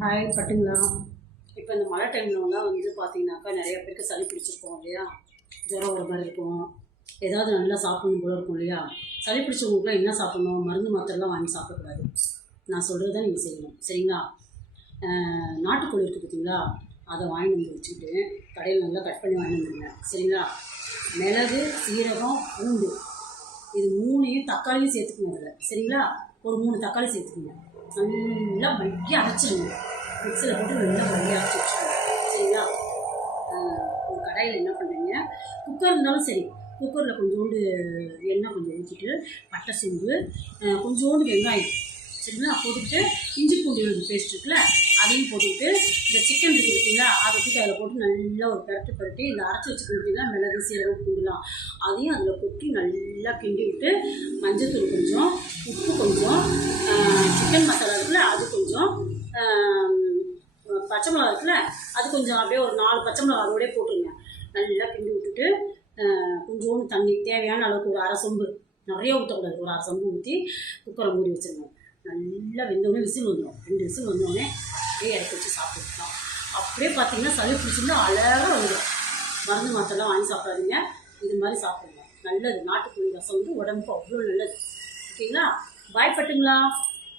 Hi பட்டுங்களா. இப்போ இந்த மழை டைம்லலாம் பார்த்தீங்கன்னாக்கா நிறைய பேருக்கு சளி பிடிச்சிருக்கோம் இல்லையா, ஜுரம் ஒரு மாதிரி இருக்கும், ஏதாவது நல்லா சாப்பிடணும் போல இருக்கும் இல்லையா. சளி பிடிச்சவங்களுக்குலாம் என்ன சாப்பிடணும், மருந்து மாத்திரைலாம் வாங்கி சாப்பிடக்கூடாது. நான் சொல்கிறது தான் நீங்கள் செய்யணும், சரிங்களா. நாட்டுக்கோழி இருக்குது பார்த்தீங்களா, அதை வாங்கி வந்து வச்சுக்கிட்டு கடையில் நல்லா கட் பண்ணி வாங்கி வந்துடுங்க, சரிங்களா. மிளகு, சீரகம், பூண்டு இது மூணையும் தக்காளியும் சேர்த்துக்கணும் அதில், சரிங்களா. ஒரு 3 தக்காளி சேர்த்துக்கோங்க. நல்லா மையாக அரைச்சிடுங்க, மிக்சியில் போட்டு நல்லா மையாக அரைச்சி வச்சுக்கோங்க, சரிங்களா. ஒரு கடாயில் என்ன பண்ணுறீங்க, குக்கர் இருந்தாலும் சரி, குக்கரில் கொஞ்சோண்டு எண்ணெய் கொஞ்சம் ஊற்றிட்டு பட்டை சோம்பு கொஞ்சோண்டு வெங்காயம், சரிங்களா, போட்டுக்கிட்டு இஞ்சி பூண்டு பேஸ்ட் இருக்குல்ல அதையும் போட்டுக்கிட்டு இந்த சிக்கன் இருக்குது பார்த்தீங்களா, அதை தூக்கி அதில் போட்டு நல்லா ஒரு பரட்டி இந்த அரைச்சி வச்சு கொடுத்தீங்கன்னா மிளகு சீரகம் பூண்டுலாம் அதையும் அதில் கொட்டி நல்லா கிண்டி விட்டு மஞ்சத்தூள் கொஞ்சம், உப்பு கொஞ்சம், சிக்கன் மசாலா இருக்குல்ல அது கொஞ்சம், பச்சை மிளகா இருக்குல்ல அது கொஞ்சம், அப்படியே ஒரு 4 பச்சை மிளகா அதோடய போட்டுருங்க. நல்லா கிண்டி விட்டுட்டு கொஞ்சோண்டு தண்ணி தேவையான அளவுக்கு ஒரு அரை சொம்பு, நிறைய ஊற்றக்கூடாது, ஒரு அரை சொம்பு ஊற்றி குக்கரை மூடி வச்சுருங்க. நல்லா வெந்தோடனே விசில் வந்துடும், 2 விசில் வந்தோடனே அப்படியே இறக்கி வச்சு சாப்பிட்டுக்கலாம். அப்படியே பார்த்தீங்கன்னா சளி பிடிச்சிருந்தா அழகாக வந்துடும். மருந்து மாத்திரைலாம் வாங்கி சாப்பிடாதீங்க, இது மாதிரி சாப்பிடுங்க. நல்லது, நாட்டுக்கோழி ரசம் உடம்புக்கு அவ்வளோ நல்லது, ஓகேங்களா. பாய் பட்டுங்களா.